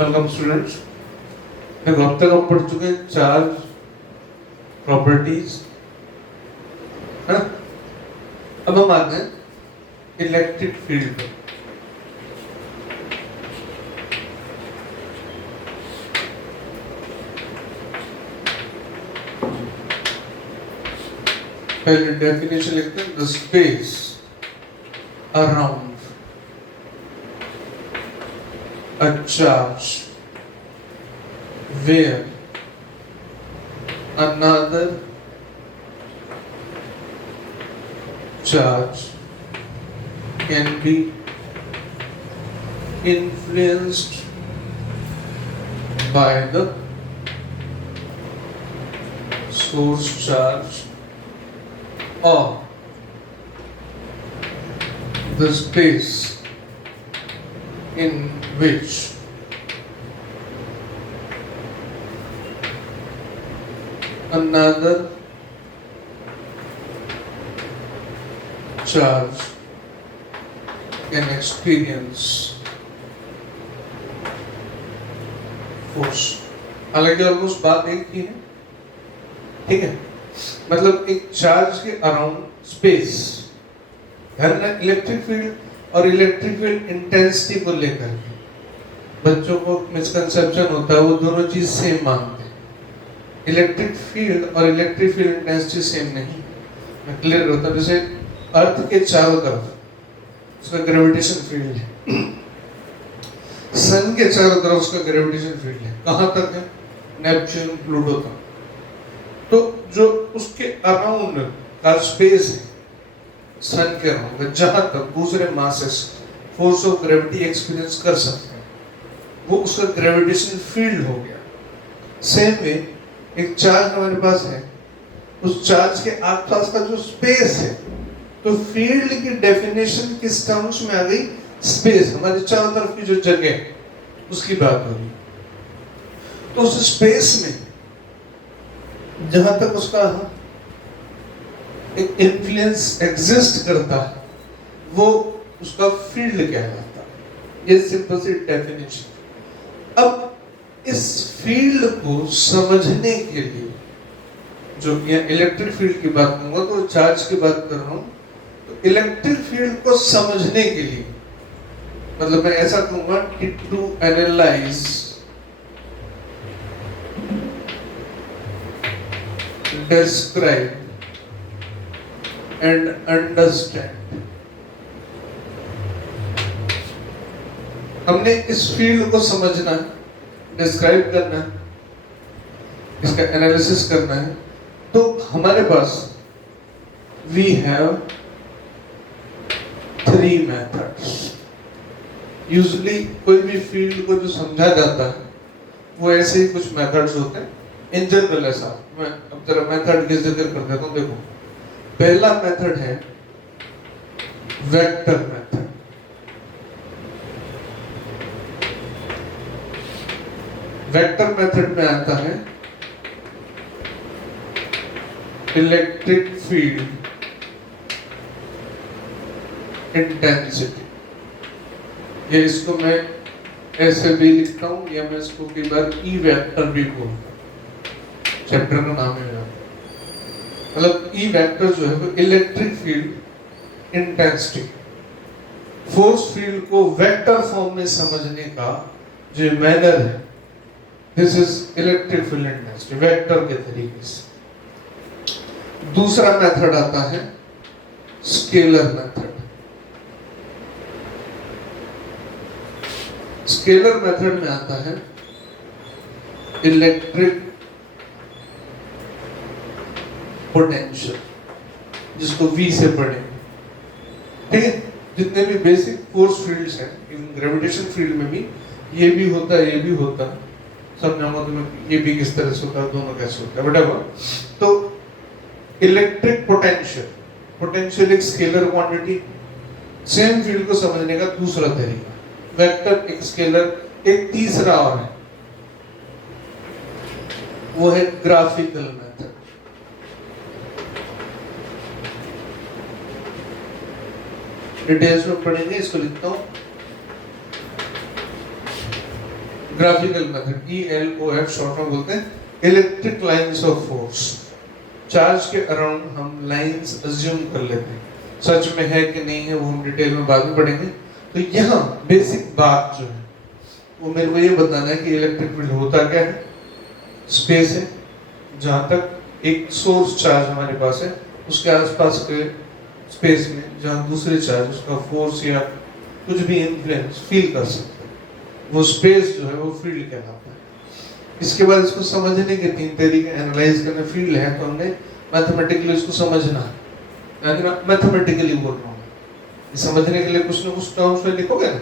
Welcome students. देखो अब तक हम पढ़ चुके हैं चार्ज प्रॉपर्टीज, है ना। अब हम आते हैं इलेक्ट्रिक फील्ड पर। पहले डेफिनेशन लिखते हैं, the space around a charge where another charge can be influenced by the source charge or the space in which another charge can experience force। हालांकि ऑलमोस्ट बात एक ही है, ठीक है। मतलब एक चार्ज के अराउंड स्पेस, ध्यान रखना इलेक्ट्रिक फील्ड और इलेक्ट्रिक फील्ड इंटेंसिटी को लेकर बच्चों को मिसकंसेप्शन होता है, वो दोनों चीज सेम मानते हैं। इलेक्ट्रिक फील्ड और इलेक्ट्रिक फील्ड इंटेंसिटी सेम नहीं। मैं क्लियर करता हूँ। जैसे अर्थ के चारों तरफ उसका ग्रेविटेशन फील्ड है, सन के चारों तरफ उसका ग्रेविटेशन फील्ड है। कहाँ तक है? नेपच्यून, प्लूटो तक। तो जो उसके अराउंड का स्पेस है सन के अराउंड, जहां तक दूसरे masses force of gravity experience कर सकते हैं, वो उसका ग्रेविटेशन फील्ड हो गया। सेम वे एक चार्ज हमारे पास है, उस चार्ज के आसपास का जो स्पेस है, तो फील्ड की डेफिनेशन किस टर्म्स में आ गई? स्पेस, हमारे चारों तरफ की जो जगह है उसकी बात हो रही। तो उस स्पेस में जहां तक उसका एक इन्फ्लुएंस एग्जिस्ट करता है, वो उसका फील्ड कहलाता है। ये सिंपल सी डेफिनेशन। अब इस फील्ड को समझने के लिए, जो यहाँ इलेक्ट्रिक फील्ड की बात करूंगा तो चार्ज की बात कर रहा हूं, तो इलेक्ट्रिक फील्ड को समझने के लिए मतलब मैं ऐसा कहूंगा कि to analyse describe and understand, हमने इस फील्ड को समझना है, डिस्क्राइब करना है, इसका एनालिसिस करना है। तो हमारे पास वी हैव 3 मेथड्स। यूजुअली कोई भी फील्ड को जो समझा जाता है वो ऐसे ही कुछ मेथड्स होते हैं। इन जनरल ऐसा, मैं अब जरा मेथड की जिक्र कर देता हूँ। देखो, पहला मेथड है वेक्टर मेथड। वेक्टर मेथड में आता है इलेक्ट्रिक फील्ड इंटेंसिटी। ये इसको मैं ऐसे भी लिखता हूं, या मैं इसको कई बार ई वेक्टर भी बोलता हूं। चैप्टर का नाम है, मतलब ई वेक्टर जो है वो electric field intensity, force field को वेक्टर फॉर्म में समझने का जो मैनर है, this is electric field intensity, vector के तरीके से। दूसरा मेथड आता है स्केलर मेथड। स्केलर मेथड में आता है इलेक्ट्रिक पोटेंशियल, जिसको V से पढ़ेंगे, ठीक है। जितने भी बेसिक फोर्स फील्ड्स हैं, इवन ग्रेविटेशन फील्ड में भी ये भी होता है, ये भी होता है, समझाऊंगा तुम्हें ये भी किस तरह से होता है, दोनों कैसे होता है, व्हाटएवर। तो इलेक्ट्रिक पोटेंशियल, पोटेंशियल एक स्केलर क्वांटिटी, सेम फील्ड को समझने का दूसरा तरीका। वेक्टर एक स्केलर, एक तीसरा और है, वो है ग्राफिकल मेथड। डिटेल्स में पढ़ेंगे, इसको लिखता हूं। ग्राफिकल मेथड, ELOF शॉर्ट में बोलते हैं, electric lines of force. Charge के अराउंड हम लाइंस अज्यूम कर लेते हैं, सच में है कि नहीं है वो हम डिटेल में बाद में पढ़ेंगे। तो यहाँ बेसिक बात जो है वो मेरे को ये बताना है कि इलेक्ट्रिक फील्ड होता क्या है। स्पेस है जहाँ तक एक सोर्स चार्ज हमारे पास है, उसके आसपास के स्पेस में जहाँ दूसरे चार्ज उसका फोर्स या कुछ भी इन्फ्लुएंस फील कर सकते हैं, वो स्पेस जो है वो फील्ड कहलाता है। इसके बाद इसको समझने के 3 तरीके, एनालाइज करना। फील्ड है तो हमने मैथमेटिकली इसको समझना है, यानी मैं मैथमेटिकली बोल रहा हूँ। समझने के लिए कुछ ना कुछ टर्म्स में लिखोगे ना,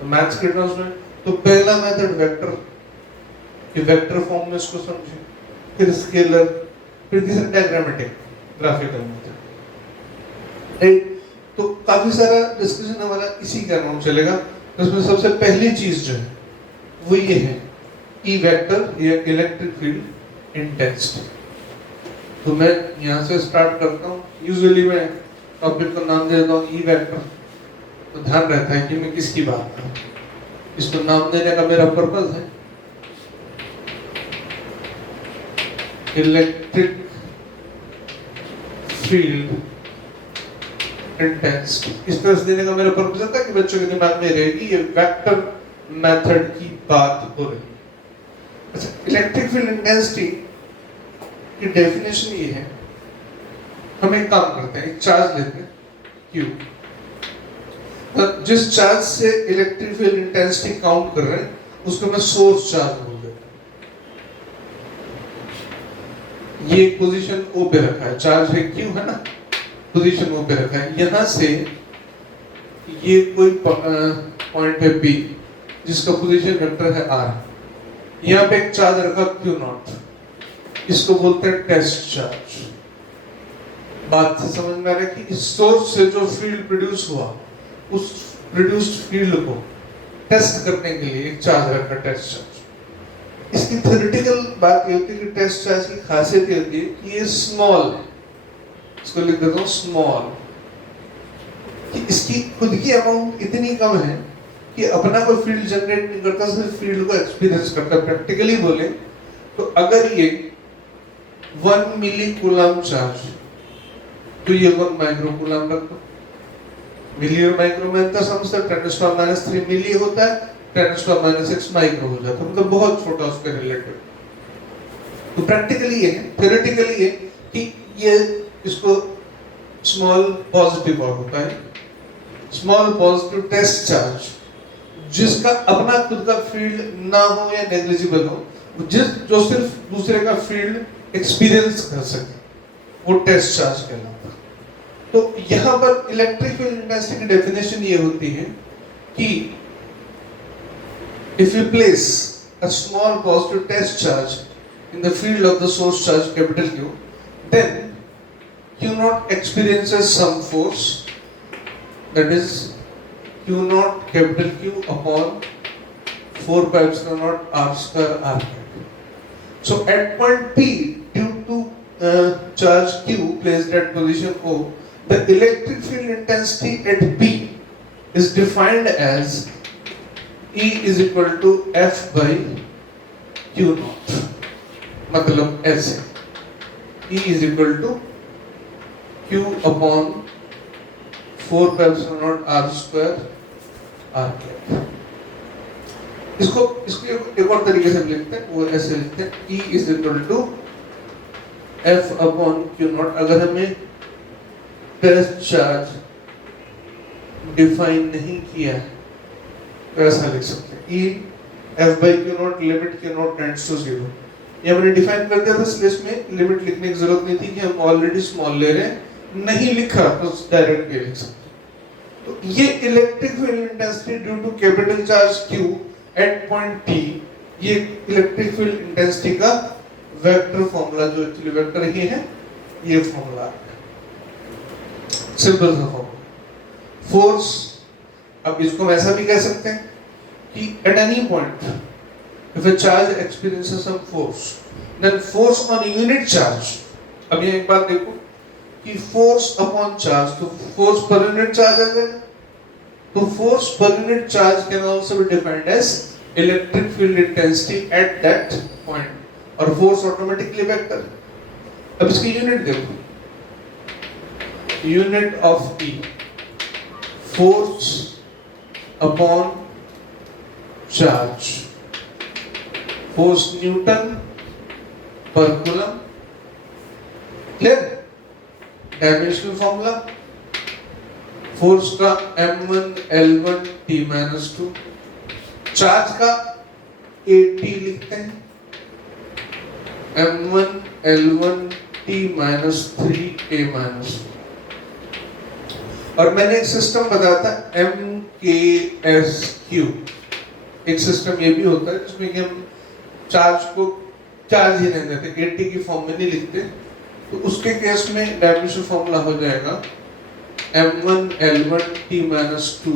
तो मैथ्स के टर्म्स में। तो पहला मेथड वेक्टर, कि वेक्टर फॉर्म में इसको समझे, फिर स्केलर, फिर तीसरा डायग्रामेटिक, ग्राफिकल मेथड। राइट, तो काफी सारा डिस्कशन हमारा इसी का नाम चलेगा। तो उसमें सबसे पहली चीज जो है वो ये है, ई वेक्टर या इलेक्ट्रिक फील्ड इंटेंसिटी। तो मैं यहाँ से स्टार्ट करता हूँ। यूजुअली मैं टॉपिक को नाम दे देता हूँ ई वेक्टर, तो ध्यान रहता है कि मैं किसकी बात कर रहा हूँ। इसको नाम देने का मेरा पर्पस है इलेक्ट्रिक फील्ड इंटेंसिटी। इस तरह से देने का मेरा पर्पस था कि बच्चों के दिमाग में रहेगी ये वेक्टर मेथड की बात हो रही है। अच्छा, इलेक्ट्रिक फील्ड इंटेंसिटी की डेफिनेशन ये है, हम एक काम करते हैं, एक चार्ज लेते हैं Q, तो जिस चार्ज से इलेक्ट्रिक फील्ड इंटेंसिटी काउंट कर रहे हैं उसको मैं सोर्स चार्ज बोल देता हूं। ये पोजीशन O पे रखा है, चार्ज है Q है ना, पोजीशन O पे रखा है। यहां से ये कोई पॉइंट है P जिसका पोजीशन वेक्टर है R। यहाँ पे एक चार्ज रखा Q0, इसको बोलते हैं टेस्ट चार्ज। बात से समझ में आ रहा है कि इस सोर्स से जो फील्ड प्रोड्यूस हुआ, उस प्रोड्यूस्ड फील्ड को टेस्ट करने के लिए एक चार्ज रखा, टेस्ट चार्ज। इसकी थ्योरेटिकल बात ये होती है कि टेस्ट चार्ज की खासियत ये होती है कि ये स्मॉल है, इसको लिख देता हूँ स्मॉल, कि इसकी खुद की अमाउंट इतनी कम है कि अपना कोई फील्ड जनरेट नहीं करता, सिर्फ फील्ड को एक्सपीरियंस करता। प्रैक्टिकली बोले तो अगर ये 1 मिली कूलम चार्ज, तो ये 1 माइक्रो कूलम रख दो। मिली और माइक्रो में अंतर समझते, 10⁻³ मिली होता है, 10⁻⁶ माइक्रो हो जाता है, मतलब बहुत छोटा उसके रिलेटिव। तो प्रैक्टिकली ये है, थ्योरेटिकली ये कि ये इसको स्मॉल पॉजिटिव होता है, स्मॉल पॉजिटिव टेस्ट चार्ज, जिसका अपना खुद का फील्ड ना हो या नेग्लिजिबल हो, जो सिर्फ दूसरे का फील्ड एक्सपीरियंस कर सके, वो टेस्ट चार्ज कहलाता है। तो यहाँ पर इलेक्ट्रिक फील्ड इंटेंसिटी की डेफिनेशन ये होती है कि if you place a small positive test charge in the field of the source charge capital Q, then Q0 experiences some force, that is Q0 capital Q upon 4πε0 r square r cap. So at point P, due to charge Q placed at position O, the electric field intensity at P is defined as E is equal to F by Q0. मतलब ऐसे, E is equal to Q upon 4πε0 r square r cap. इसको एक और तरीके से लिखते हैं, वो ऐसे लिखते हैं, E is equal to F upon Q0। अगर हमें टेस्ट चार्ज डिफाइन नहीं किया तो ऐसा लिख सकते हैं, E F by Q0 limit Q0 tends to 0। ये हमने डिफाइन कर दिया था, इसलिए इसमें लिमिट लिखने की जरूरत नहीं थी कि हम ऑलरेडी स्मॉल ले रहे हैं, नहीं लिखा तो डायरेक्ट ये लिख सकते। तो ये electric field intensity due to capital charge Q at point P, ये इलेक्ट्रिक फील्ड इंटेंसिटी का वेक्टर फॉर्मूला, जो एक्चुअली वेक्टर ही है, ये फॉर्मूला है, सिंपल सा फॉर्मूला। फोर्स, अब इसको ऐसा भी कह सकते हैं कि at any point if a charge experiences some force, then force on unit charge. अब ये एक बात देखो कि फोर्स अपॉन चार्ज, तो फोर्स पर यूनिट चार्ज आ जाएगा, तो force per unit charge can also be defined as electric field intensity at that point और फोर्स ऑटोमेटिकली वेक्टर। अब इसकी यूनिट देखो, unit of E force upon charge, force newton per coulomb. Clear? Dimensional formula force का m1 L1 T-2, charge का AT लिखते हैं, m1 L1 T-3 A-, और मैंने एक सिस्टम बताया था MKSQ। एक सिस्टम ये भी होता है जिसमें कि हम चार्ज को चार्ज ही नहीं देते, AT की फॉर्म में नहीं लिखते, तो उसके केस में डायमेंशनल फॉर्मूला हो जाएगा m1 L1 T-2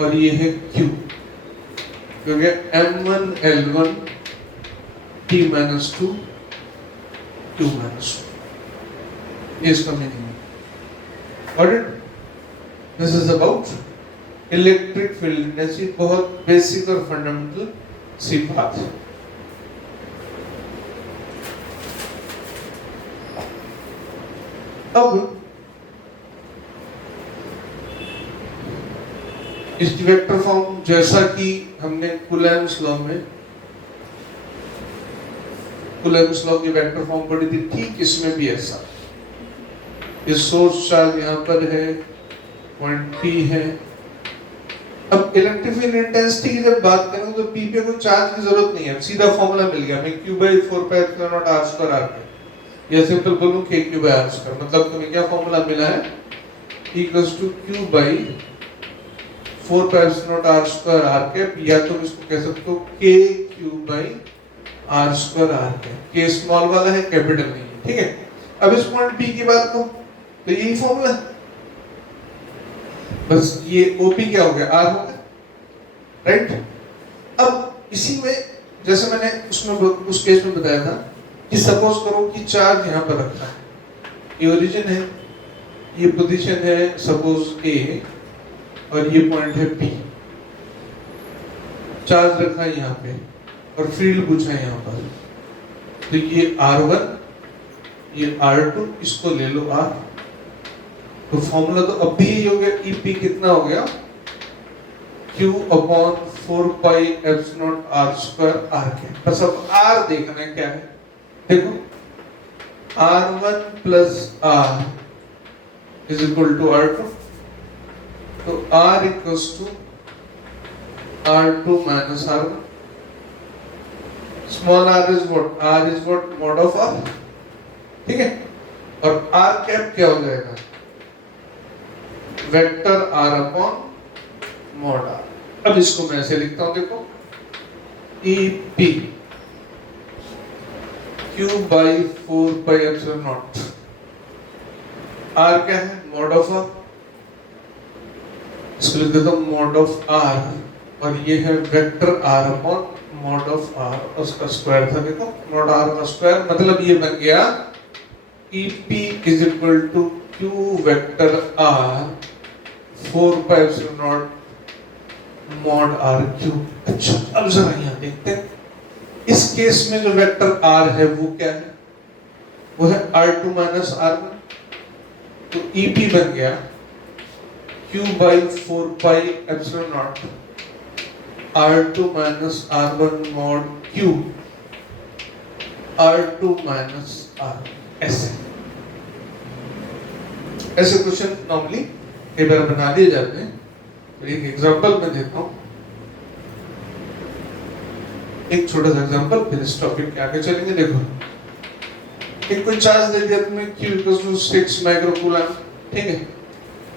और ये है Q, क्योंकि m1 L1 T-2 Q-2, ये इसका मीनिंग है। Got it? This is about electric field intensity, बहुत बेसिक और फंडामेंटल सी बात है। अब इसकी वेक्टर फॉर्म जैसा कि हमने कूलम्ब्स लॉ में कूलम्ब्स लॉ की वेक्टर फॉर्म पढ़ी थी, ठीक इसमें भी ऐसा, ये सोर्स चार्ज यहाँ पर है, पॉइंट P है। अब इलेक्ट्रिक फील्ड इंटेंसिटी की जब बात करें तो P पे कोई चार्ज की जरूरत नहीं है, सीधा फॉर्मूला मिल गया, मैं Q/4πε0r², या सिंपल बोलूं K Q/r², मतलब तुम्हें क्या फॉर्मूला मिला है, Q/4πε0r², या तुम इसको कह सकते हो K Q/r², K स्मॉल वाला है, कैपिटल नहीं है, ठीक है। अब इस पॉइंट P की बात करो तो यही फॉर्मूला, बस ये OP क्या हो गया, R हो गया, राइट। अब इसी में जैसे मैंने उसमें उस केस में बताया था कि सपोज करो कि चार्ज यहाँ पर रखा है, ये ओरिजिन है, ये पोजीशन है सपोज A और ये पॉइंट है P, चार्ज रखा है यहाँ पे और फील्ड पूछा है यहाँ पर, तो ये R1, ये R2, इसको ले लो R, तो फॉर्मूला तो अब भी यही हो गया, EP कितना हो गया, Q/4πε0r², बस अब R देखना है क्या है, देखो R1 + R = R2, तो R = R2 - R1, small r is what, R is what, mod of R, ठीक है। और R कैप क्या हो जाएगा, vector R upon mod R। अब इसको मैं ऐसे लिखता हूं, देखो EP Q/4πε0, R क्या है, mod of R, इसको लिख देता हूं mod of R, और ये है vector R upon mod of R, उसका स्क्वायर था, देखो mod R का स्क्वायर, मतलब ये बन गया EP = Q vector R 4πε0 mod R3। अच्छा, अब जरा यहाँ देखते हैं, इस केस में जो वेक्टर R है वो क्या है, वो है R2 - R1, तो EP बन गया Q/4πε0 R2 - R1 mod Q R2 - R1, ऐसे क्वेश्चन नॉर्मली कई बार बना दिए जाते हैं। तो एक एग्जांपल मैं देता हूं, एक छोटा सा एग्जांपल, फिर इस टॉपिक के आगे चलेंगे। देखो, एक कोई चार्ज दे दिया तुम्हें Q = 6 माइक्रोकूलम, ठीक है,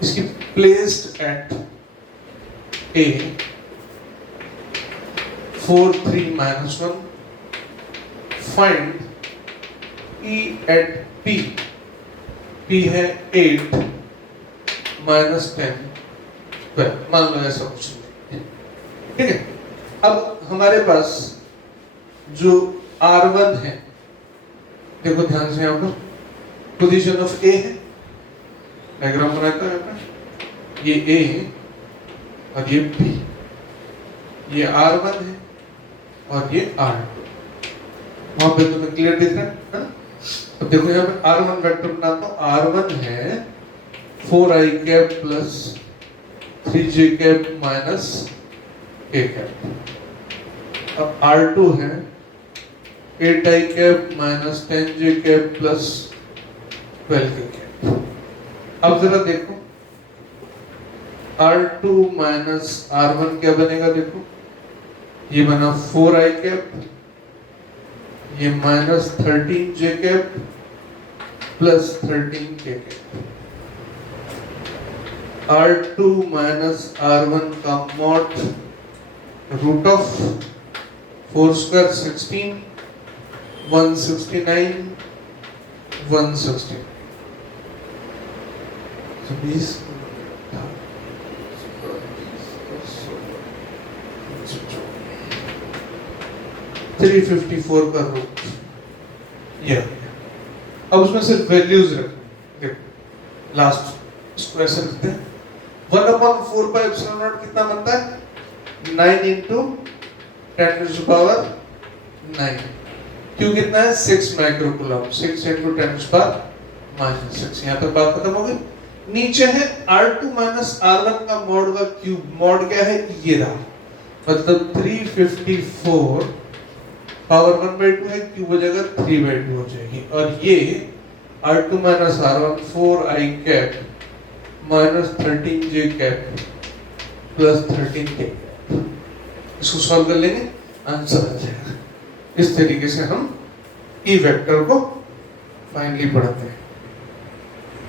इसकी placed at A 4 3 - 1, find E at P, P है 8 - 10, मान लो ऐसा कुछ, ठीक है। अब हमारे पास जो R1 है, देखो ध्यान से, यहाँ पर पोजीशन ऑफ A है, डायग्राम बनाता है, ये A है और ये P, ये R1 है और ये R2। वहां पे तुम्हें क्लियर दिख रहा है ना? अब देखो यहाँ पे R1 वेक्टर बनाता हूँ। R1 है 4i cap plus 3j cap minus k cap. अब R2 है 8i cap minus 10j cap plus 12k cap. अब जरा देखो R2 माइनस R1 क्या बनेगा? देखो ये बना 4i कैप, ये minus 13j cap plus 13k cap. R2 minus R1 का मॉड रूट ऑफ 4 स्क्वायर 16, 169, 116। तो 20 354 का रूट ये। अब उसमें सिर्फ वैल्यूज रखें। लास्ट इसको ऐसे रखते हैं 1/4 पाई एप्सिलॉन नॉट कितना बनता है? 9 इंटू 10 टू द पावर 9। क्यों कितना है? 6 microcoulomb. 6 into 10 to the power -6। यहाँ तक बात खत्म हो गई। नीचे है R2 माइनस R1 का मॉड का क्यूब। मॉड क्या है? ये रहा, मतलब 354 पावर 1/2 है, क्यूब हो जाएगा 3/2 हो जाएगी। और ये R2 minus R1 4i cap minus 13j cap plus 13k cap. इसको सॉल्व कर लेंगे, आंसर आ जाएगा। इस तरीके से हम ई वेक्टर को फाइनली पढ़ते हैं।